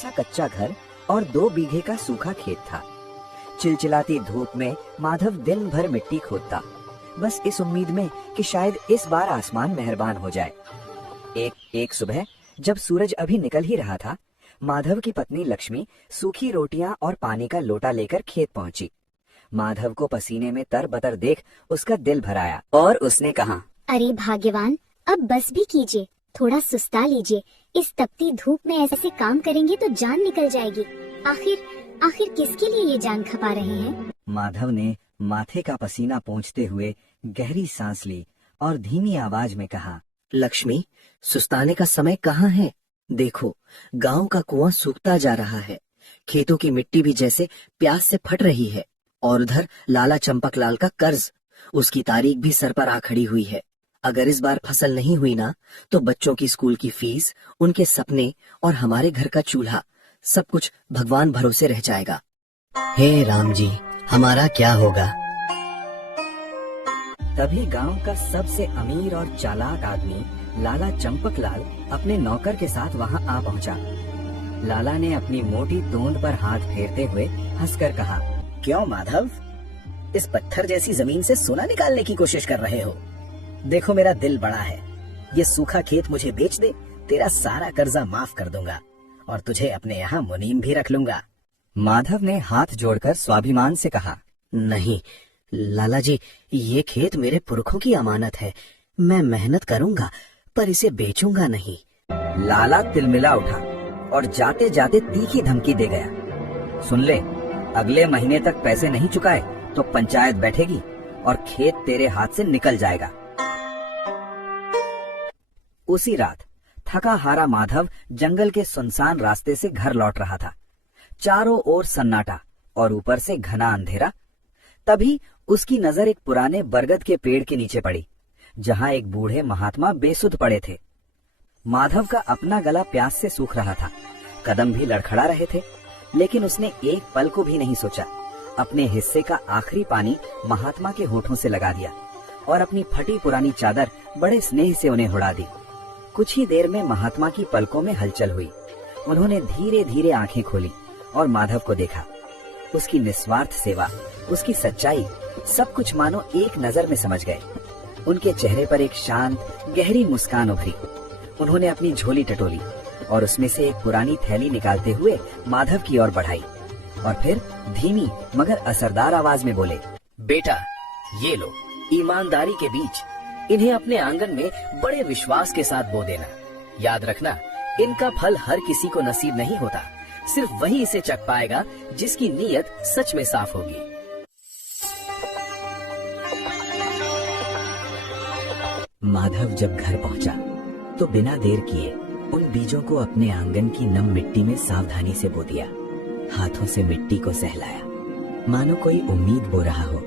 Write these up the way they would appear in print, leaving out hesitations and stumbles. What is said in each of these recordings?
सा कच्चा घर और 2 बीघे का सूखा खेत था। चिलचिलाती धूप में माधव दिन भर मिट्टी खोदता, बस इस उम्मीद में कि शायद इस बार आसमान मेहरबान हो जाए। एक सुबह जब सूरज अभी निकल ही रहा था, माधव की पत्नी लक्ष्मी सूखी रोटियां और पानी का लोटा लेकर खेत पहुंची। माधव को पसीने में तरबतर देख उसका दिल भर आया और उसने कहा, अरे भाग्यवान, अब बस भी कीजिए, थोड़ा सुस्ता लीजिए। इस तपती धूप में ऐसे काम करेंगे तो जान निकल जाएगी। आखिर किसके लिए ये जान खपा रहे हैं? माधव ने माथे का पसीना पोंछते हुए गहरी सांस ली और धीमी आवाज में कहा, लक्ष्मी, सुस्ताने का समय कहाँ है? देखो, गांव का कुआं सूखता जा रहा है, खेतों की मिट्टी भी जैसे प्यास से फट रही है, और उधर लाला चंपकलाल का कर्ज, उसकी तारीख भी सर पर आ खड़ी हुई है। अगर इस बार फसल नहीं हुई ना, तो बच्चों की स्कूल की फीस, उनके सपने और हमारे घर का चूल्हा, सब कुछ भगवान भरोसे रह जाएगा। हे राम जी, हमारा क्या होगा? तभी गांव का सबसे अमीर और चालाक आदमी लाला चंपकलाल अपने नौकर के साथ वहां आ पहुंचा। लाला ने अपनी मोटी तोंद पर हाथ फेरते हुए हंसकर कहा, क्यों माधव, इस पत्थर जैसी जमीन से सोना निकालने की कोशिश कर रहे हो? देखो, मेरा दिल बड़ा है, ये सूखा खेत मुझे बेच दे, तेरा सारा कर्जा माफ कर दूंगा और तुझे अपने यहाँ मुनीम भी रख लूंगा। माधव ने हाथ जोड़कर स्वाभिमान से कहा, नहीं लाला जी, ये खेत मेरे पुरखों की अमानत है, मैं मेहनत करूंगा पर इसे बेचूंगा नहीं। लाला तिलमिला उठा और जाते जाते तीखी धमकी दे गया, सुन ले, अगले महीने तक पैसे नहीं चुकाए तो पंचायत बैठेगी और खेत तेरे हाथ से निकल जाएगा। उसी रात थका हारा माधव जंगल के सुनसान रास्ते से घर लौट रहा था। चारों ओर सन्नाटा और ऊपर से घना अंधेरा। तभी उसकी नजर एक पुराने बरगद के पेड़ के नीचे पड़ी, जहां एक बूढ़े महात्मा बेसुध पड़े थे। माधव का अपना गला प्यास से सूख रहा था, कदम भी लड़खड़ा रहे थे, लेकिन उसने एक पल को भी नहीं सोचा। अपने हिस्से का आखिरी पानी महात्मा के होठों से लगा दिया और अपनी फटी पुरानी चादर बड़े स्नेह से उन्हें उड़ा दी। कुछ ही देर में महात्मा की पलकों में हलचल हुई। उन्होंने धीरे धीरे आंखें खोली और माधव को देखा। उसकी निस्वार्थ सेवा, उसकी सच्चाई, सब कुछ मानो एक नजर में समझ गए। उनके चेहरे पर एक शांत गहरी मुस्कान उभरी। उन्होंने अपनी झोली टटोली और उसमें से एक पुरानी थैली निकालते हुए माधव की ओर बढ़ाई और फिर धीमी मगर असरदार आवाज में बोले, बेटा, ये लो, ईमानदारी के बीज, इन्हें अपने आंगन में बड़े विश्वास के साथ बो देना। याद रखना, इनका फल हर किसी को नसीब नहीं होता, सिर्फ वही इसे चख पाएगा जिसकी नीयत सच में साफ होगी। माधव जब घर पहुंचा तो बिना देर किए उन बीजों को अपने आंगन की नम मिट्टी में सावधानी से बो दिया। हाथों से मिट्टी को सहलाया, मानो कोई उम्मीद बो रहा हो।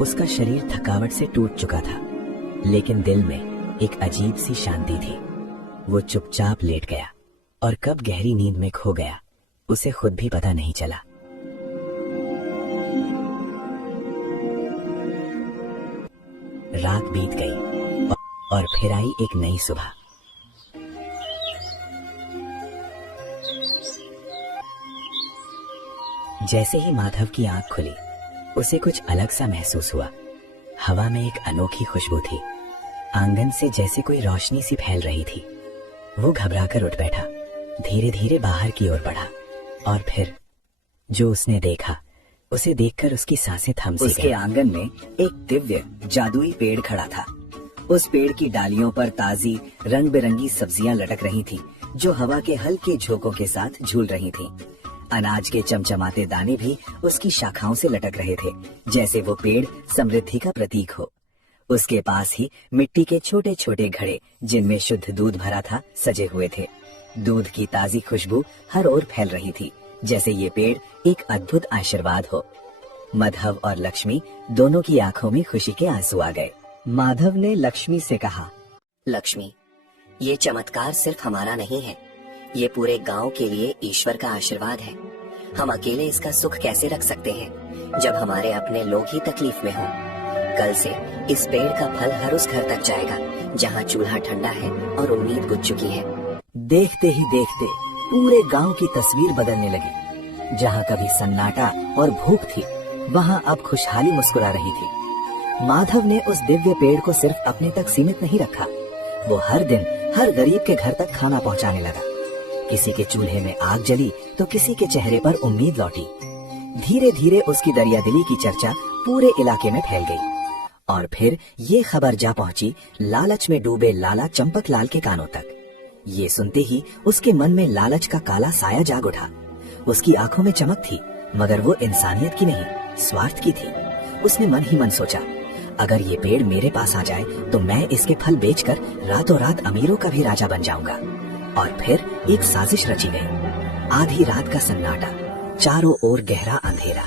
उसका शरीर थकावट से टूट चुका था, लेकिन दिल में एक अजीब सी शांति थी। वो चुपचाप लेट गया और कब गहरी नींद में खो गया, उसे खुद भी पता नहीं चला। रात बीत गई और फिर आई एक नई सुबह। जैसे ही माधव की आंख खुली, उसे कुछ अलग सा महसूस हुआ। हवा में एक अनोखी खुशबू थी। आंगन से जैसे कोई रोशनी सी फैल रही थी। वो घबराकर उठ बैठा, धीरे धीरे बाहर की ओर बढ़ा और फिर जो उसने देखा, उसे देखकर उसकी सांसें थम सी गईं। उसके आंगन में एक दिव्य जादुई पेड़ खड़ा था। उस पेड़ की डालियों पर ताजी रंग बिरंगी सब्जियां लटक रही थीं, जो हवा के हल्के झोंकों के साथ झूल रही थीं। अनाज के चमचमाते दाने भी उसकी शाखाओं से लटक रहे थे, जैसे वो पेड़ समृद्धि का प्रतीक हो। उसके पास ही मिट्टी के छोटे छोटे घड़े, जिनमें शुद्ध दूध भरा था, सजे हुए थे। दूध की ताजी खुशबू हर ओर फैल रही थी, जैसे ये पेड़ एक अद्भुत आशीर्वाद हो। माधव और लक्ष्मी दोनों की आंखों में खुशी के आंसू आ गए। माधव ने लक्ष्मी से कहा, लक्ष्मी, ये चमत्कार सिर्फ हमारा नहीं है, ये पूरे गांव के लिए ईश्वर का आशीर्वाद है। हम अकेले इसका सुख कैसे रख सकते हैं जब हमारे अपने लोग ही तकलीफ में हों। कल से इस पेड़ का फल हर उस घर तक जाएगा जहां चूल्हा ठंडा है और उम्मीद बुझ चुकी है। देखते ही देखते पूरे गांव की तस्वीर बदलने लगी। जहां कभी सन्नाटा और भूख थी, वहां अब खुशहाली मुस्कुरा रही थी। माधव ने उस दिव्य पेड़ को सिर्फ अपने तक सीमित नहीं रखा। वो हर दिन हर गरीब के घर तक खाना पहुंचाने लगा। किसी के चूल्हे में आग जली तो किसी के चेहरे पर उम्मीद लौटी। धीरे धीरे उसकी दरियादिली की चर्चा पूरे इलाके में फैल गई। और फिर ये खबर जा पहुंची लालच में डूबे लाला चंपकलाल के कानों तक। ये सुनते ही उसके मन में लालच का काला साया जाग उठा। उसकी आंखों में चमक थी, मगर वो इंसानियत की नहीं, स्वार्थ की थी। उसने मन ही मन सोचा, अगर ये पेड़ मेरे पास आ जाए तो मैं इसके फल बेचकर रातों रात अमीरों का भी राजा बन जाऊंगा। और फिर एक साजिश रची गई। आधी रात का सन्नाटा, चारों ओर गहरा अंधेरा।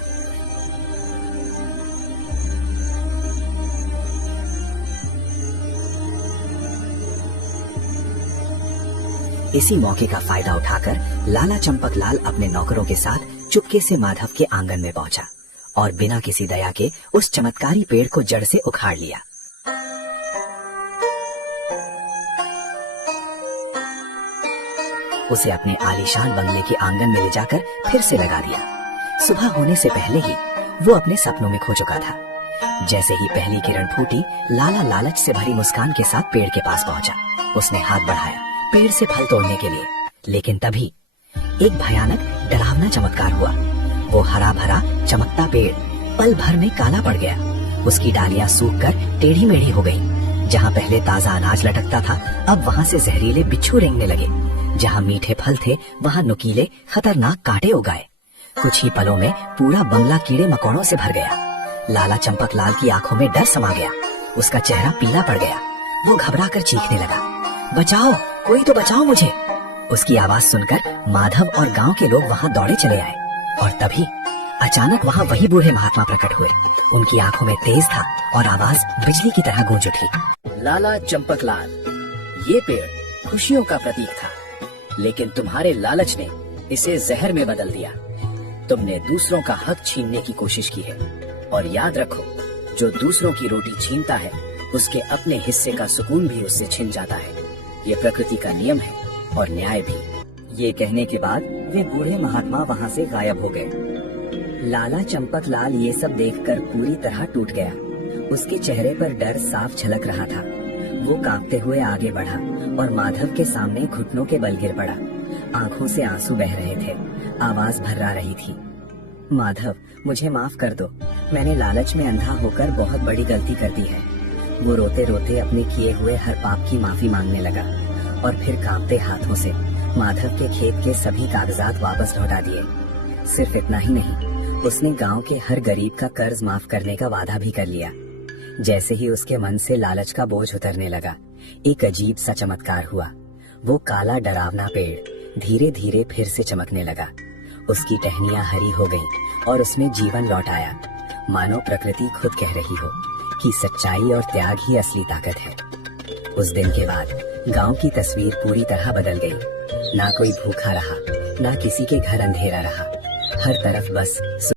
इसी मौके का फायदा उठाकर लाला चंपकलाल अपने नौकरों के साथ चुपके से माधव के आंगन में पहुंचा और बिना किसी दया के उस चमत्कारी पेड़ को जड़ से उखाड़ लिया। उसे अपने आलीशान बंगले के आंगन में ले जाकर फिर से लगा दिया। सुबह होने से पहले ही वो अपने सपनों में खो चुका था। जैसे ही पहली किरण फूटी, लाला लालच से भरी मुस्कान के साथ पेड़ के पास पहुंचा। उसने हाथ बढ़ाया पेड़ से फल तोड़ने के लिए, लेकिन तभी एक भयानक डरावना चमत्कार हुआ। वो हरा भरा चमकता पेड़ पल भर में काला पड़ गया। उसकी डालियां सूखकर टेढ़ी मेढ़ी हो गईं। जहां पहले ताजा अनाज लटकता था, अब वहां से जहरीले बिच्छू रेंगने लगे। जहां मीठे फल थे, वहां नुकीले खतरनाक कांटे उगाए। कुछ ही पलों में पूरा बंगला कीड़े मकोड़ों से भर गया। लाला चंपकलाल की आंखों में डर समा गया। उसका चेहरा पीला पड़ गया। वो घबराकर चीखने लगा, बचाओ, कोई तो बचाओ मुझे। उसकी आवाज सुनकर माधव और गांव के लोग वहां दौड़े चले आए। और तभी अचानक वहां वही बूढ़े महात्मा प्रकट हुए। उनकी आंखों में तेज था और आवाज बिजली की तरह गूंज उठी। लाला चंपकलाल, ये पेड़ खुशियों का प्रतीक था, लेकिन तुम्हारे लालच ने इसे जहर में बदल दिया। तुमने दूसरों का हक छीनने की कोशिश की है, और याद रखो, जो दूसरों की रोटी छीनता है, उसके अपने हिस्से का सुकून भी उससे छिन जाता है। ये प्रकृति का नियम है और न्याय भी। ये कहने के बाद वे बूढ़े महात्मा वहां से गायब हो गए। लाला चंपकलाल ये सब देखकर पूरी तरह टूट गया। उसके चेहरे पर डर साफ झलक रहा था। वो कांपते हुए आगे बढ़ा और माधव के सामने घुटनों के बल गिर पड़ा। आंखों से आंसू बह रहे थे, आवाज भर्रा रही थी। माधव, मुझे माफ कर दो। मैंने लालच में अंधा होकर बहुत बड़ी गलती कर दी है। वो रोते रोते अपने किए हुए हर पाप की माफी मांगने लगा और फिर कांपते हाथों से माधव के खेत के सभी कागजात वापस लौटा दिए। सिर्फ इतना ही नहीं, उसने गांव के हर गरीब का कर्ज माफ करने का वादा भी कर लिया। जैसे ही उसके मन से लालच का बोझ उतरने लगा, एक अजीब सा चमत्कार हुआ। वो काला डरावना पेड़ धीरे धीरे फिर से चमकने लगा। उसकी टहनियां हरी हो गईं और उसमें जीवन लौट आया। मानो प्रकृति खुद कह रही हो कि सच्चाई और त्याग ही असली ताकत है। उस दिन के बाद गांव की तस्वीर पूरी तरह बदल गई। ना कोई भूखा रहा, ना किसी के घर अंधेरा रहा। हर तरफ बस